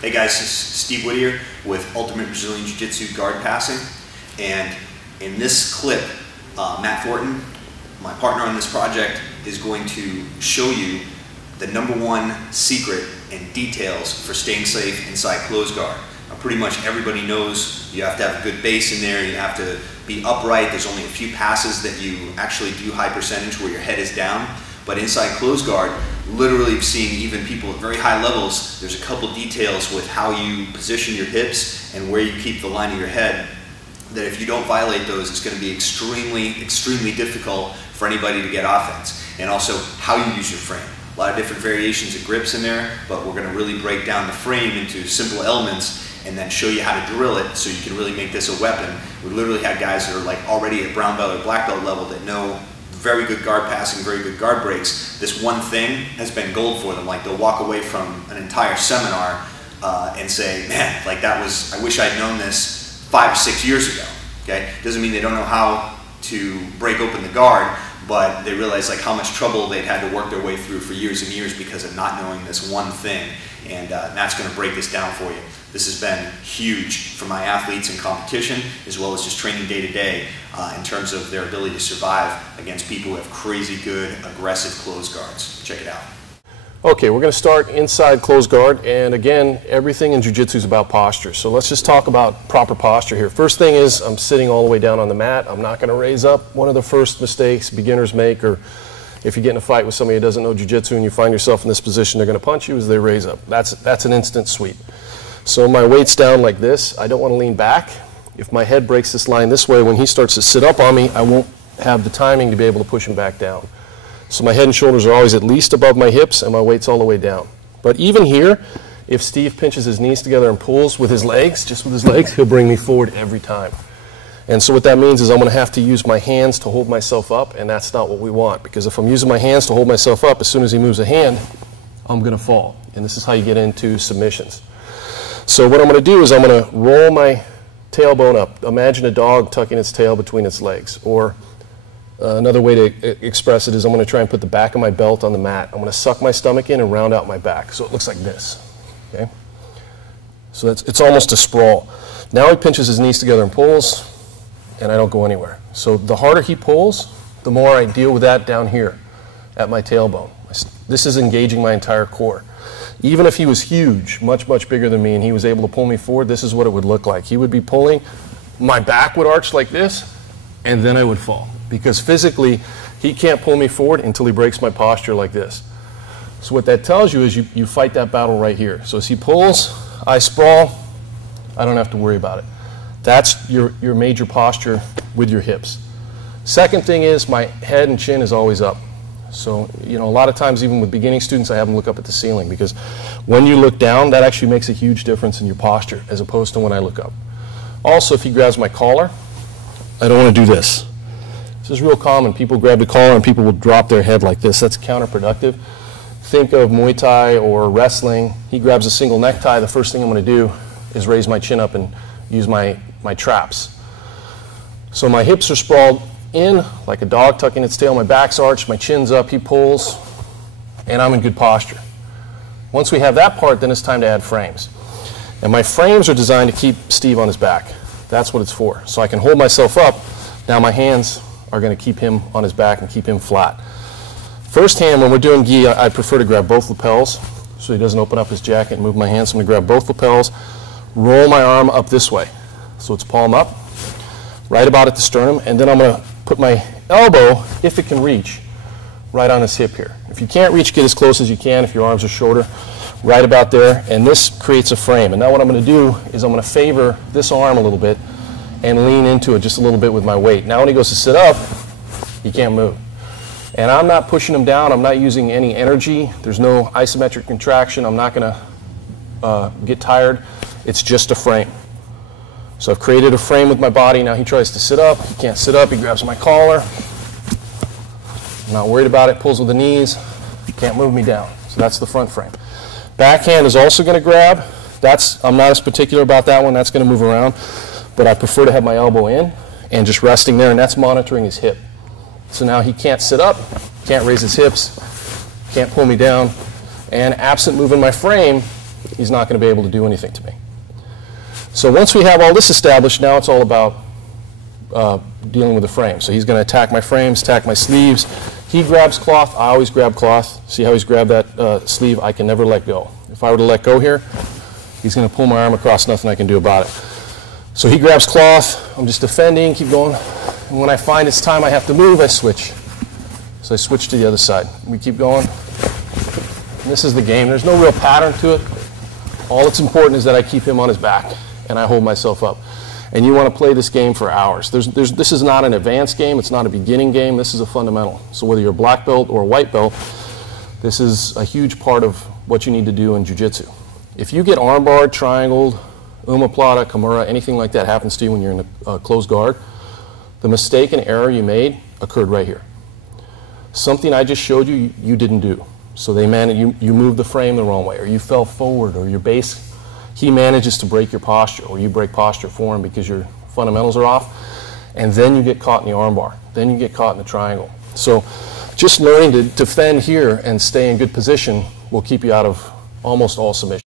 Hey guys, this is Steve Whittier with Ultimate Brazilian Jiu-Jitsu Guard Passing, and in this clip, Matt Thornton, my partner on this project, is going to show you the #1 secret and details for staying safe inside closed guard. Now, pretty much everybody knows you have to have a good base in there, you have to be upright, there's only a few passes that you actually do high percentage where your head is down, but inside closed guard, literally seeing even people at very high levels, there's a couple details with how you position your hips and where you keep the line of your head that if you don't violate those, it's going to be extremely difficult for anybody to get offense. And also how you use your frame. A lot of different variations of grips in there, but we're going to really break down the frame into simple elements and then show you how to drill it so you can really make this a weapon. We literally had guys that are like already at brown belt or black belt level that know very good guard passing, very good guard breaks. This one thing has been gold for them. Like they'll walk away from an entire seminar and say, man, like that was, I wish I'd known this 5 or 6 years ago. Okay, doesn't mean they don't know how to break open the guard, but they realize like how much trouble they'd had to work their way through for years and years because of not knowing this one thing. And Matt's going to break this down for you. This has been huge for my athletes in competition, as well as just training day to day in terms of their ability to survive against people who have crazy good, aggressive closed guards. Check it out. Okay, we're going to start inside closed guard, and again, everything in jiu-jitsu is about posture. So let's just talk about proper posture here. First thing is I'm sitting all the way down on the mat. I'm not going to raise up. One of the first mistakes beginners make, or if you get in a fight with somebody who doesn't know jiu-jitsu and you find yourself in this position, they're going to punch you, is they raise up. That's an instant sweep. So my weight's down like this. I don't want to lean back. If my head breaks this line this way, when he starts to sit up on me, I won't have the timing to be able to push him back down. So my head and shoulders are always at least above my hips and my weight's all the way down. But even here, if Steve pinches his knees together and pulls with his legs, just with his legs, he'll bring me forward every time. And so what that means is I'm going to have to use my hands to hold myself up, and that's not what we want. Because if I'm using my hands to hold myself up, as soon as he moves a hand, I'm going to fall. And this is how you get into submissions. So what I'm going to do is I'm going to roll my tailbone up. Imagine a dog tucking its tail between its legs. Or another way to express it is I'm going to try and put the back of my belt on the mat. I'm going to suck my stomach in and round out my back. So it looks like this. Okay? So it's almost a sprawl. Now he pinches his knees together and pulls, and I don't go anywhere. So the harder he pulls, the more I deal with that down here at my tailbone. This is engaging my entire core. Even if he was huge, much bigger than me, and he was able to pull me forward, this is what it would look like. He would be pulling, my back would arch like this, and then I would fall. Because physically, he can't pull me forward until he breaks my posture like this. So what that tells you is you fight that battle right here. So as he pulls, I sprawl, I don't have to worry about it. That's your major posture with your hips. Second thing is my head and chin is always up. So, you know, a lot of times even with beginning students, I have them look up at the ceiling because when you look down, that actually makes a huge difference in your posture as opposed to when I look up. Also, if he grabs my collar, I don't want to do this. This is real common. People grab the collar and people will drop their head like this. That's counterproductive. Think of Muay Thai or wrestling. He grabs a single necktie. The first thing I'm going to do is raise my chin up and use my traps. So my hips are sprawled in like a dog tucking its tail. My back's arched, my chin's up, he pulls, and I'm in good posture. Once we have that part, then it's time to add frames. And my frames are designed to keep Steve on his back. That's what it's for. So I can hold myself up. Now my hands are going to keep him on his back and keep him flat. First hand, when we're doing gi, I prefer to grab both lapels so he doesn't open up his jacket and move my hands. So I'm going to grab both lapels, roll my arm up this way. So it's palm up, right about at the sternum, and then I'm going to put my elbow, if it can reach, right on his hip here. If you can't reach, get as close as you can if your arms are shorter, right about there, and this creates a frame. And now what I'm going to do is I'm going to favor this arm a little bit and lean into it just a little bit with my weight. Now when he goes to sit up, he can't move. And I'm not pushing him down, I'm not using any energy, there's no isometric contraction, I'm not going to get tired, it's just a frame. So I've created a frame with my body. Now he tries to sit up. He can't sit up. He grabs my collar. I'm not worried about it. Pulls with the knees. Can't move me down. So that's the front frame. Backhand is also going to grab. I'm not as particular about that one. That's going to move around. But I prefer to have my elbow in and just resting there, and that's monitoring his hip. So now he can't sit up, can't raise his hips, can't pull me down. And absent moving my frame, he's not going to be able to do anything to me. So once we have all this established, now it's all about dealing with the frame. So he's going to attack my frames, attack my sleeves. He grabs cloth, I always grab cloth. See how he's grabbed that sleeve? I can never let go. If I were to let go here, he's going to pull my arm across, nothing I can do about it. So he grabs cloth, I'm just defending, keep going. And when I find it's time I have to move, I switch. So I switch to the other side. We keep going. And this is the game. There's no real pattern to it. All that's important is that I keep him on his back and I hold myself up. And you want to play this game for hours. This is not an advanced game. It's not a beginning game. This is a fundamental. So whether you're a black belt or a white belt, this is a huge part of what you need to do in jiu-jitsu. If you get armbarred, triangled, omoplata, kimura, anything like that happens to you when you're in a closed guard, the mistake and error you made occurred right here. Something I just showed you, you didn't do. So you moved the frame the wrong way, or you fell forward, or your base, he manages to break your posture, or you break posture for him because your fundamentals are off, and then you get caught in the armbar. Then you get caught in the triangle. So just learning to defend here and stay in good position will keep you out of almost all submissions.